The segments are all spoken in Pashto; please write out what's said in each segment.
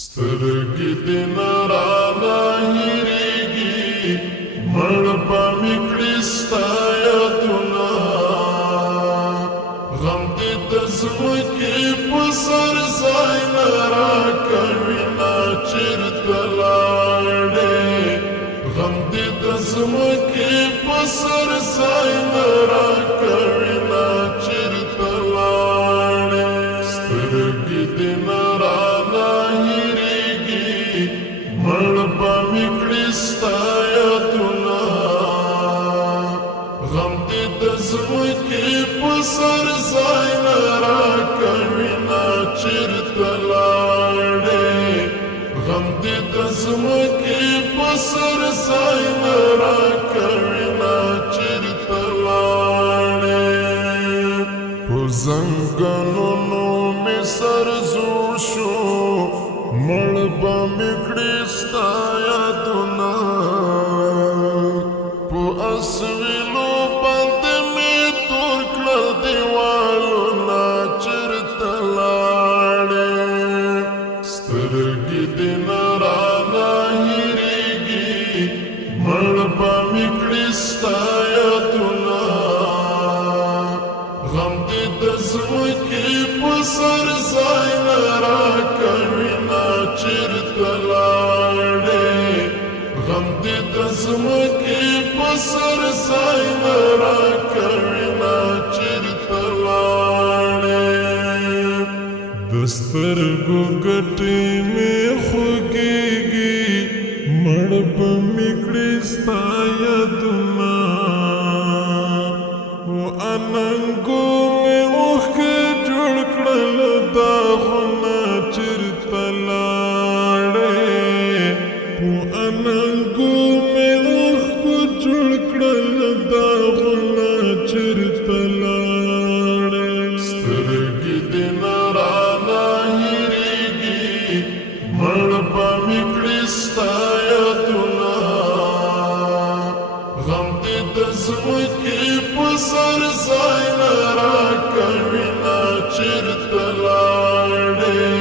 سترګې دې نه رانه هېرېږي مړ به مې کړي ستا یادونه غم دې د ځمکې په سر ځای نه راکوي نه چېرته لاړې غم دې د ځمکې په سر ځای نه راکوي نه چېرته لاړې سترګې دې نه رانه هېرېږي مړ به مې کړي ستا یادونه غم دې د ځمکې په سر ځای نه راکوي نه چېرته لاړې غم دې د ځمکې په سر ځای نه راکوي نه چېرته لاړې په زنګنونو مې سر زوړ شو مړ به مې کړي ستا یادونه په اسویلو باندې مې تور کړل دیوالونه چېرته لاړې سترګې دې نه رانه هېرېږي مړ به مې کړي ستا یادونه غم دې د ځمکې په سر ځای نه راکوي نه چېرته لاړې غم دې د ځمکې په سر ځای نه راکوي نه چېرته لاړې د سترګو ګټې مې خوږېږي مړ به مې کړي ستا یادونه و اننګو مې اوښکې جوړ کړل داغونه چېرته لاړې و اننګو مې اوښکو جوړ کړل داغونه چېرته لاړې سترګې دې نه رانه هېرېږي مړ به مې کړي ستا یادونه غم دې د ځمکې په سر ځای نه راکوي نه چېرته لاړې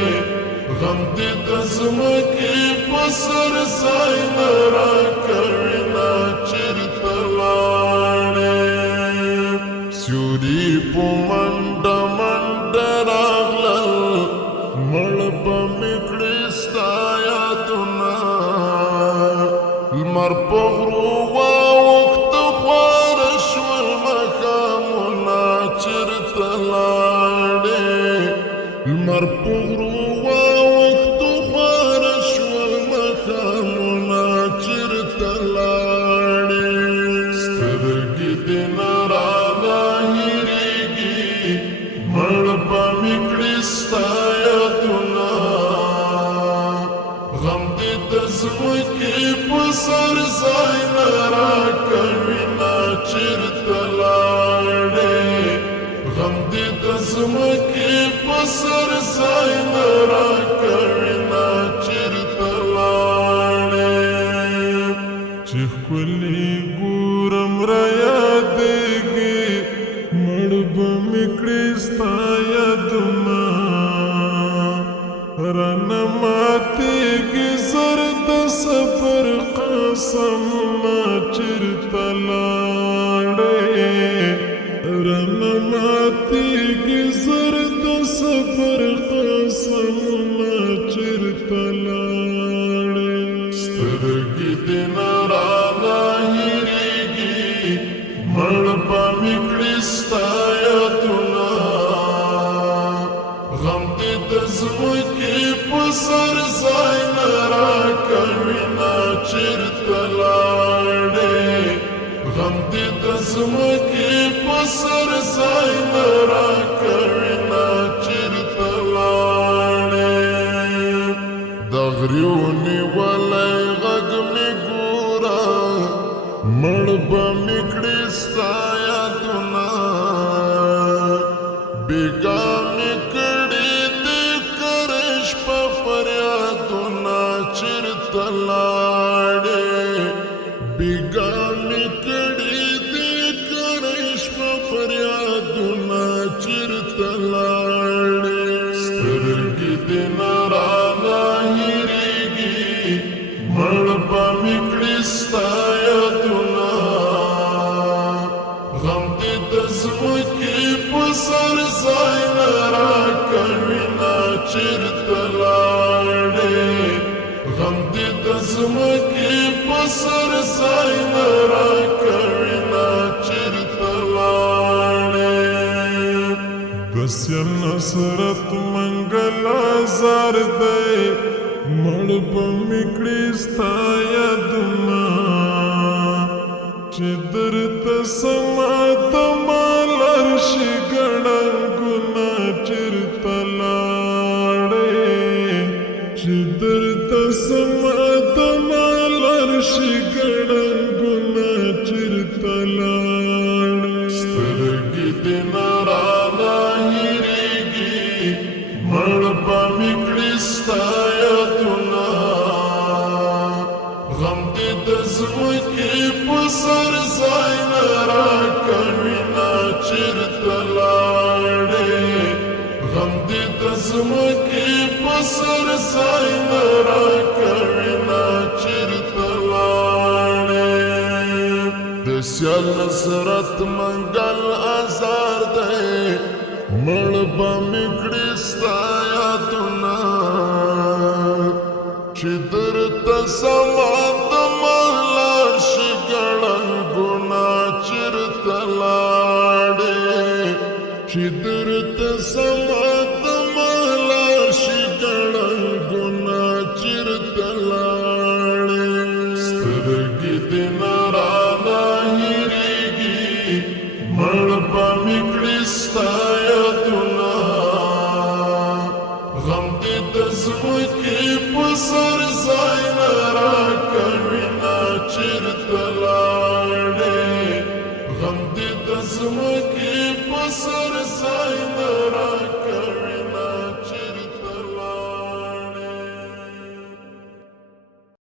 غم دې د ځمکې په سر ځای نه راکوي نه چېرته لاړې سیوري په منډه منډه راغلل مړ به مې کړي ستا یادونه لمر په غرو واوښته خواره شول ماښامونه چېرته لاړې لمر په غرو واوښته خواره شول ماښامونه چېرته لاړې سترګې دې نه رانه هېرېږي مړ به مې کړي ستا یادونه غم دې د ځمکې په سر ځای نه راکوي نه چېرته لاړې غم دې د ځمکې په سر ځای نه راکوي نه چېرته لاړې چې ښکلي ګورم رایادېږي مړ به مې کړي ستا یادونه رانه ماتېږي زر د صبر قسمونه چېرته لاړې رانه ماتېږي زر د صبر قسمونه چېرته لاړې سترګې دې نه رانه هېرېږي مړ به مې کړي ستا یادونه غم دې د ځمکې په سر ځای نه راکوي نه چېرته لاړې غم دې د ځمکې په سر ځای نه راکوي نه چېرته لاړې د غریو نیولی غږ مې ګوره مړ به مې کړي ستا یادونه بېګا مې کړي دې کرش په فریادونه چېرته لاړې بېګا مې کړي دې کرش په فریادونه چېرته لاړې سترګې دې نه رانه چرته لاړې غم دې د ځمکې په سر ځای نه راکوي نه چرته لاړې بس یا نصرت منګل آزار دی مړ به مې کړي ستا یادونه چې درته سماتما لار شي ګړنګونه چرته لاړې چې درته سماتما لار شي ګړنګونه چرته لاړې سترګې دې نه رانه هېرېږي مړ به مې کړي ستا یادونه غم دې د ځمکې په سر ځای نه راکوي نه چرته لاړې غم دې د ځمکې په سر ځای نه راکوي نه چرته لاړې د سیال نصرت منګل آزار دی مړ به مې کړي ستا یادونه چې درته سماتما لار شي ګړنګونه چرته لاړې چې درته سماتما لار شي ګړنګونه چرته لاړې سترګې دې نه رانه هېرېږي مړ به مې کړي ستا یادونه غم دې د ځمکې په سر ځای نه راکوي نه چرته لاړې غم دې د ځمکې په سر ځای نه راکوي